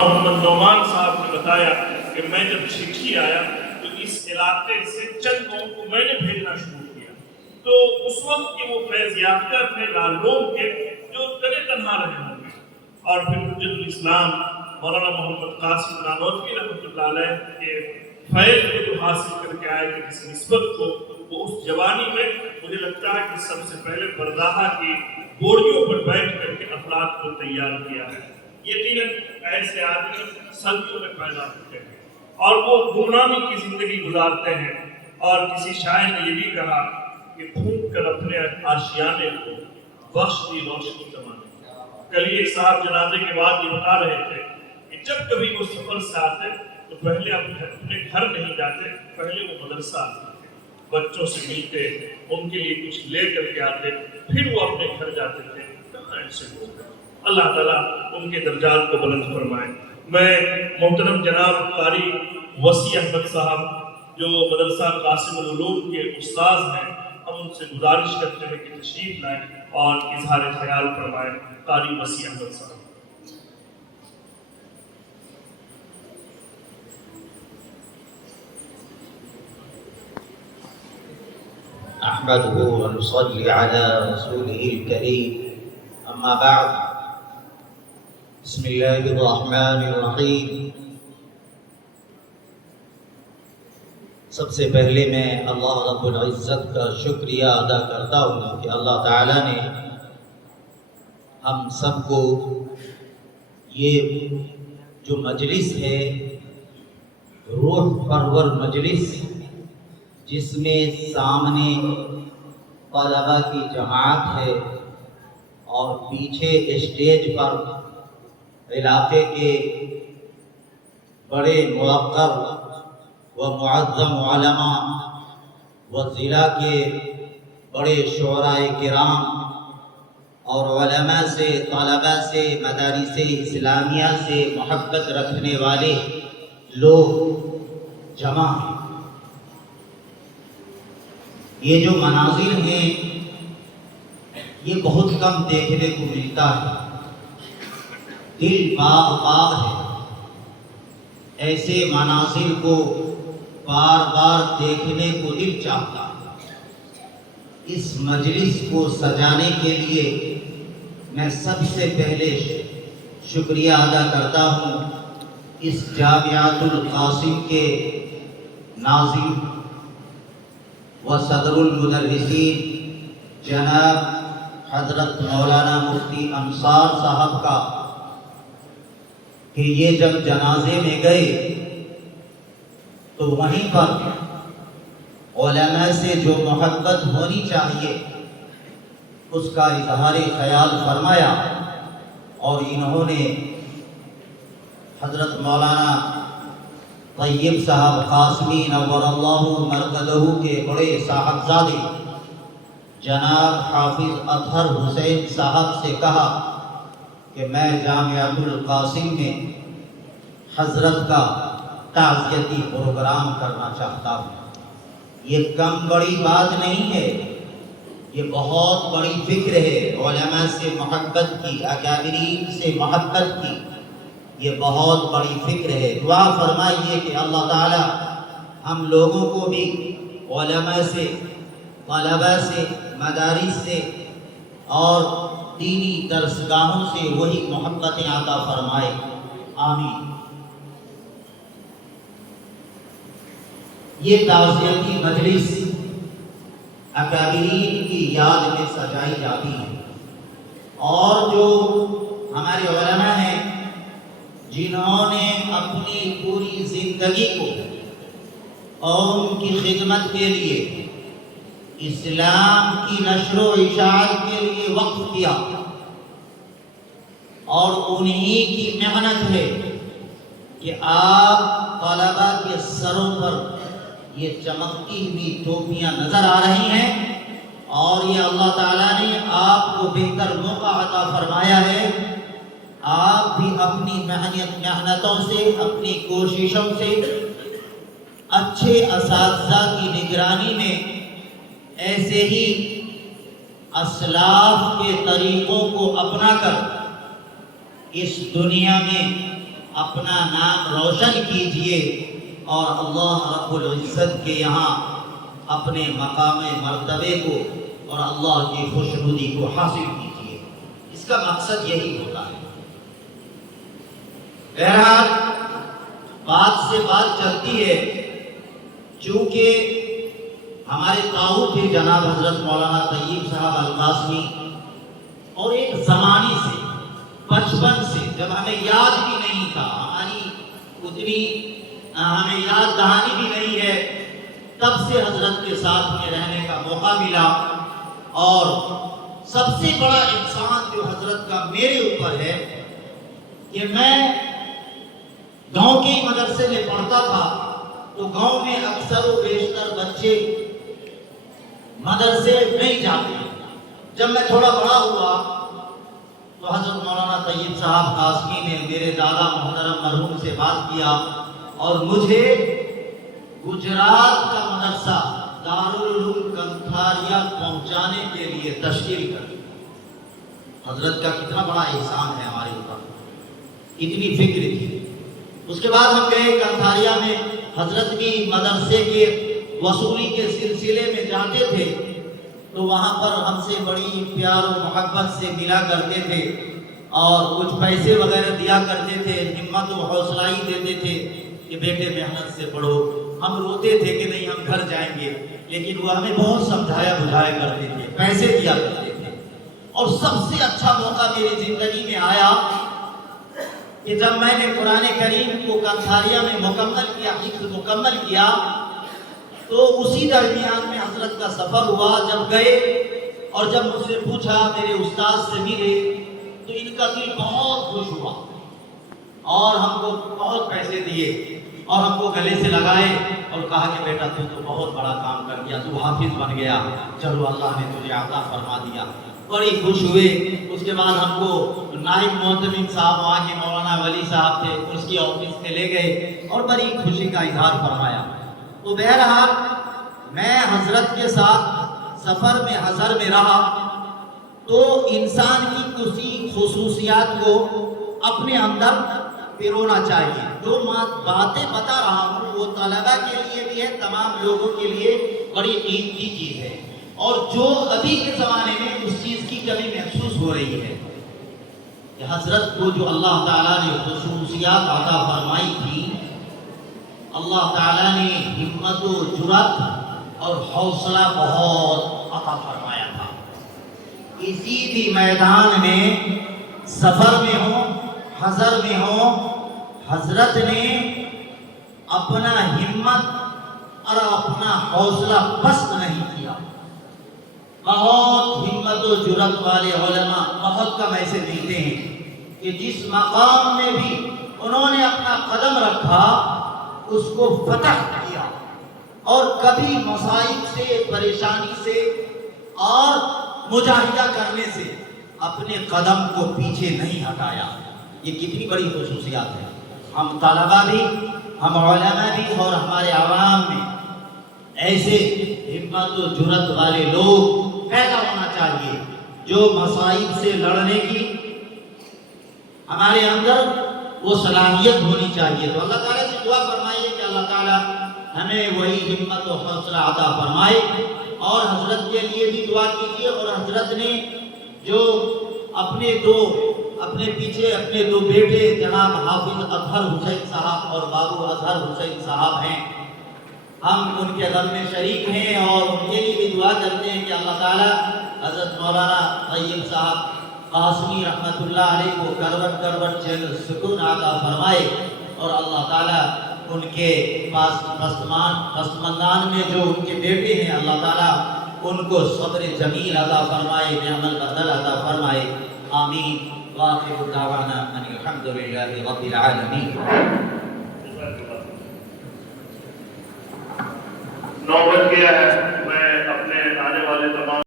محمد نعمان صاحب نے بتایا کہ میں جب چٹھی آیا تو اس علاقے سے چند لوگوں کو میں نے بھیجنا شروع کیا، تو اس وقت کے وہ فیض یافتہ تھے لوگ کے جو تنے تنہا رہے ہوں گے، اور پھر حجت الاسلام مولانا محمد قاسم نانوتوی رحمۃ اللہ علیہ کے فیض کو جو حاصل کر کے آئے تھے جس نسبت کو، وہ اس جوانی میں مجھے لگتا ہے کہ سب سے پہلے برداہا کی بوریوں پر بیٹھ کر کے افراد کو تیار کیا ہے۔ یقیناً ایسے آدمی صدیوں میں پیدا ہوتے ہیں اور وہ غلامی کی زندگی گزارتے ہیں، اور کسی شاعر نے یہ بھی کہا کہ پھونک کر اپنے آشیانے کو بخش دی روشنی زمانے۔ کلیے صاحب جنازے کے بعد یہ بتا رہے تھے کہ جب کبھی وہ سفر سے آتے تو پہلے اپنے گھر نہیں جاتے، پہلے وہ مدرسہ آتے تھے، بچوں سے ملتے، ان کے لیے کچھ لے کر کے آتے، پھر وہ اپنے گھر جاتے تھے۔ کہاں ایسے لوگ ہیں؟ اللہ تعالیٰ ان کے درجات کو بلند فرمائے۔ میں محترم جناب قاری وسیع احمد صاحب جو مدرسہ قاسم العلوم کے استاذ ہیں، ہم ان سے گزارش کرتے ہیں کہ تشریف لائیں اور اظہار خیال فرمائیں۔ قاری وسیع احمد صاحب۔ احمده ونصلي على رسوله الكريم، اما بعد، بسم اللہ الرحمن الرحیم۔ سب سے پہلے میں اللہ رب العزت کا شکریہ ادا کرتا ہوں کہ اللہ تعالیٰ نے ہم سب کو یہ جو مجلس ہے، روح پرور مجلس، جس میں سامنے طلباء کی جماعت ہے اور پیچھے اسٹیج پر علاقے کے بڑے موقر و معظم علماء و ضلع کے بڑے شعراء کرام اور علماء سے، طلباء سے، مدارس اسلامیہ سے محبت رکھنے والے لوگ جمع ہیں۔ یہ جو مناظر ہیں یہ بہت کم دیکھنے کو ملتا ہے، دل باغ باغ ہے، ایسے مناظر کو بار بار دیکھنے کو دل چاہتا ہے۔ اس مجلس کو سجانے کے لیے میں سب سے پہلے شکریہ ادا کرتا ہوں اس جامعۃ القاسم کے ناظم و صدر المدرسین جناب حضرت مولانا مفتی انصار صاحب کا، کہ یہ جب جنازے میں گئے تو وہیں پر علماء سے جو محبت ہونی چاہیے اس کا اظہار خیال فرمایا، اور انہوں نے حضرت مولانا طیب صاحب قاسمی نور اللہ مرقدہ کے بڑے صاحبزادے جناب حافظ اطہر حسین صاحب سے کہا کہ میں جامعۃ القاسم میں حضرت کا تعزیتی پروگرام کرنا چاہتا ہوں۔ یہ کم بڑی بات نہیں ہے، یہ بہت بڑی فکر ہے، علماء سے محبت کی، اکابرین سے محبت کی، یہ بہت بڑی فکر ہے۔ دعا فرمائیے کہ اللہ تعالی ہم لوگوں کو بھی علماء سے، طلباء سے، مدارس سے اور دینی درسگاہوں سے وہی محبتیں عطا فرمائے، آمین۔ یہ تعزیتی مجلس اکابرین کی یاد میں سجائی جاتی ہے، اور جو ہمارے علماء ہیں جنہوں نے اپنی پوری زندگی کو قوم کی خدمت کے لیے، اسلام کی نشر و اشاعت کے لیے وقف کیا، اور انہی کی محنت ہے کہ آپ طلباء کے سروں پر یہ چمکتی ہوئی ٹوپیاں نظر آ رہی ہیں، اور یہ اللہ تعالیٰ نے آپ کو بہتر موقع عطا فرمایا ہے۔ آپ بھی اپنی محنتوں سے، اپنی کوششوں سے اچھے اساتذہ کی نگرانی میں ایسے ہی اسلاف کے طریقوں کو اپنا کر اس دنیا میں اپنا نام روشن کیجئے اور اللہ رب العزت کے یہاں اپنے مقام مرتبے کو اور اللہ کی خوشنودی کو حاصل کیجئے۔ اس کا مقصد یہی ہوتا ہے۔ بہرحال بات سے بات چلتی ہے، چونکہ ہمارے تاؤ تھے جناب حضرت مولانا طیب صاحب القاسمی، اور ایک زمانے سے بچپن سے جب ہمیں یاد بھی نہیں تھا، ہماری اتنی ہمیں یاد دہانی بھی نہیں ہے، تب سے حضرت کے ساتھ میں رہنے کا موقع ملا۔ اور سب سے بڑا احسان جو حضرت کا میرے اوپر ہے کہ میں گاؤں کے مدرسے میں پڑھتا تھا، تو گاؤں میں اکثر و بیشتر بچے مدرسے نہیں جاتے۔ جب میں تھوڑا بڑا ہوا تو حضرت مولانا طیب صاحب قاسمی نے میرے دادا محترم مرحوم سے بات کیا اور مجھے گجرات کا مدرسہ دارالعلوم کنتھاریا پہنچانے کے لیے تشکیل کر۔ حضرت کا کتنا بڑا احسان ہے ہمارے اوپر، اتنی فکر تھی۔ اس کے بعد ہم گئے کنتھاریا میں، حضرت بھی مدرسے کے وصولی کے سلسلے میں جاتے تھے، تو وہاں پر ہم سے بڑی پیار و محبت سے ملا کرتے تھے اور کچھ پیسے وغیرہ دیا کرتے تھے، ہمت و حوصلہ دیتے تھے کہ بیٹے محنت سے پڑھو۔ ہم روتے تھے کہ نہیں ہم گھر جائیں گے، لیکن وہ ہمیں بہت سمجھایا بجھایا کرتے تھے، پیسے دیا کرتے تھے۔ اور سب سے اچھا موقع میری زندگی میں آیا کہ جب میں نے قرآن کریم کو کنتھاریا میں مکمل کیا، حفظ مکمل کیا، تو اسی درمیان میں حضرت کا سفر ہوا۔ جب گئے اور جب مجھ سے پوچھا، میرے استاد سے ملے، تو ان کا دل بہت خوش ہوا اور ہم کو بہت پیسے دیے اور ہم کو گلے سے لگائے اور کہا کہ بیٹا تو بہت بڑا کام کر دیا، تو حافظ بن گیا، چلو اللہ نے تجھے عطا فرما دیا۔ بڑی خوش ہوئے۔ اس کے بعد ہم کو نائب محتمم صاحب وہاں کے مولانا ولی صاحب تھے، اس کی آفس میں لے گئے اور بڑی خوشی کا اظہار فرمایا۔ تو بہرحال میں حضرت کے ساتھ سفر میں حضر میں رہا، تو انسان کی کسی خصوصیات کو اپنے اندر پیرونا چاہیے۔ جو باتیں بتا رہا ہوں وہ طلبہ کے لیے بھی ہے، تمام لوگوں کے لیے بڑی قیمتی چیز ہے، اور جو ابھی کے زمانے میں اس چیز کی کمی محسوس ہو رہی ہے کہ حضرت کو جو اللہ تعالیٰ نے خصوصیات عطا فرمائی تھی، اللہ تعالیٰ نے ہمت و جرأت اور حوصلہ بہت عطا فرمایا تھا۔ کسی بھی میدان میں، سفر میں ہو، حضر میں ہو، حضرت نے اپنا ہمت اور اپنا حوصلہ پست نہیں کیا۔ بہت ہمت و جرأت والے علماء بہت کم ایسے ملتے ہیں کہ جس مقام میں بھی انہوں نے اپنا قدم رکھا اس کو فتح کیا، اور کبھی مصائب سے، پریشانی سے اور مجاہدہ کرنے سے اپنے قدم کو پیچھے نہیں ہٹایا۔ یہ کتنی بڑی خصوصیات ہے۔ ہم طلبہ بھی، ہم علماء بھی اور ہمارے عوام میں ایسے ہمت و جرأت والے لوگ پیدا ہونا چاہیے، جو مصائب سے لڑنے کی ہمارے اندر وہ صلاحیت ہونی چاہیے۔ تو اللہ تعالیٰ سے دعا فرمائیے کہ اللہ تعالیٰ ہمیں وہی ہمت و حوصلہ عطا فرمائے، اور حضرت کے لیے بھی دعا کیجیے۔ اور حضرت نے جو اپنے پیچھے اپنے دو بیٹے جناب حافظ اطہر حسین صاحب اور بابو اظہر حسین صاحب ہیں، ہم ان کے غم میں شریک ہیں اور ان کے لیے بھی دعا کرتے ہیں کہ اللہ تعالیٰ حضرت مولانا طیب صاحب قاسمی رحمۃ اللہ علیہ کو کروٹ کروٹ چین سکون عطا فرمائے، اور اللہ تعالیٰ ان کے پاس پسماندان میں جو ان کے بیٹے ہیں، اللہ تعالیٰ ان کو صبر جمیل عطا فرمائے، نعم البدل عطا فرمائے، آمین۔ وآخر دعوانا ان الحمد للہ رب العالمین۔ نوبت گیا ہے